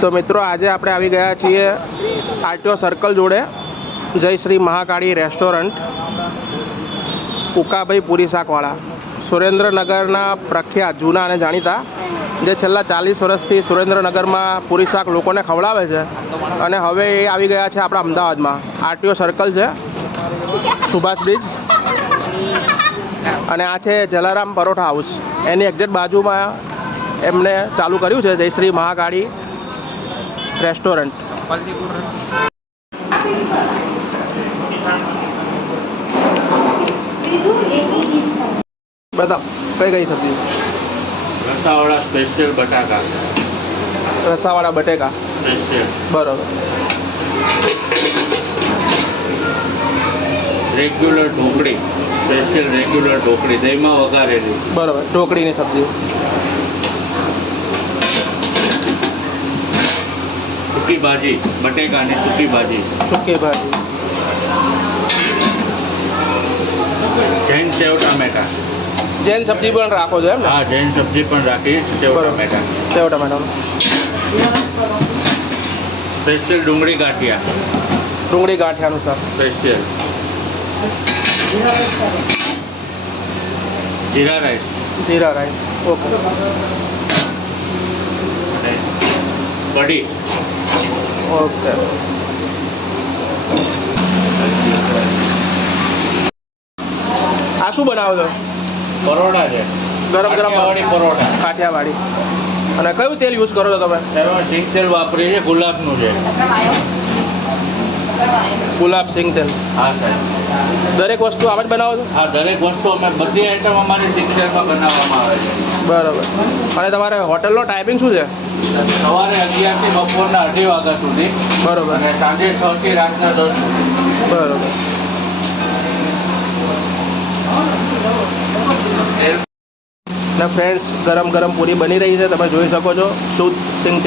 તો મિત્રો, આજે આપણે આવી ગયા છીએ આરટીઓ સર્કલ જોડે. જય શ્રી મહાકાળી રેસ્ટોરન્ટ, ઉકાભાઈ પૂરી શાકવાળા. સુરેન્દ્રનગરના પ્રખ્યાત, જૂના અને જાણીતા, જે છેલ્લા ચાલીસ વર્ષથી સુરેન્દ્રનગરમાં પૂરી શાક લોકોને ખવડાવે છે. અને હવે એ આવી ગયા છે આપણા અમદાવાદમાં. આરટીઓ સર્કલ છે, સુભાષ બ્રિજ. અને આ છે જલારામ પરોઠા હાઉસ. એની એક્ઝેક્ટ બાજુમાં એમણે ચાલુ કર્યું છે જયશ્રી મહાકાળી રેસ્ટોરન્ટ. બતાવ કઈ કઈ સબ્જી? રસાવાળા સ્પેશિયલ બટાકા. રસાવાળા બટેકા. બરોબર. રેગ્યુલર ઢોકળી. સ્પેશિયલ રેગ્યુલર ઢોકળી. દહીંમાં વઘારેલી. બરોબર ઢોકળીની સબ્જી. સૂકી ભાજી બટેકાની સૂકી ભાજી. સૂકી ભાજી. જૈન સેવ ટામેટા. જૈન સબ્જી પણ રાખો છો એમ હા જૈન સબ્જી પણ રાખી સેવ. ટામેટા. સેવ ટામેટા સ્પેશિયલ ડુંગળી ગાંઠિયા. ડુંગળી ગાંઠિયાનું શાક special jeera rice. Jeera rice. Okay. Kadhi okay. આ શું બનાવો છો? પરોઠા છે. ગરમ ગરમ પરોઠા. કાઠિયાવાડી અને કયું તેલ યુઝ કરો છો તમે? સિંગ તેલ વાપરીએ છીએ ગુલાબનું છે. ગુલાબ સિંગ તેલ. હા સાહેબ. દરેક વસ્તુ આમ જ બનાવો છો? હા દરેક વસ્તુ અમે બધી આઈટમ અમારી સિંગતેલમાં બનાવવામાં આવે છે. બરાબર. અને તમારે હોટલનો ટાઈમિંગ શું છે? સવારે અગિયારથી બપોરના અઢી વાગ્યા સુધી બરોબર. અને સાંજે છ થી રાતના દસ સુધી. બરોબર. ને ફ્રેન્ડ્સ ગરમ ગરમ પૂરી બની રહી છે. તમે જોઈ શકો છો શુદ્ધ સિંગ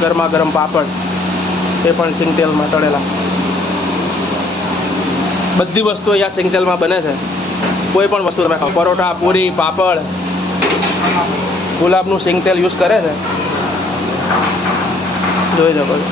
ગરમા ગરમ પાપડ, એ પણ સિંગતેલમાં તળેલા. બધી વસ્તુ અહીંયા સિંગતેલમાં બને છે. કોઈ પણ વસ્તુ તમે ખાઓ. પરોઠા, પૂરી, પાપડ, ગુલાબનું સિંગતેલ યુઝ કરે છે. જોઈ શકો છો.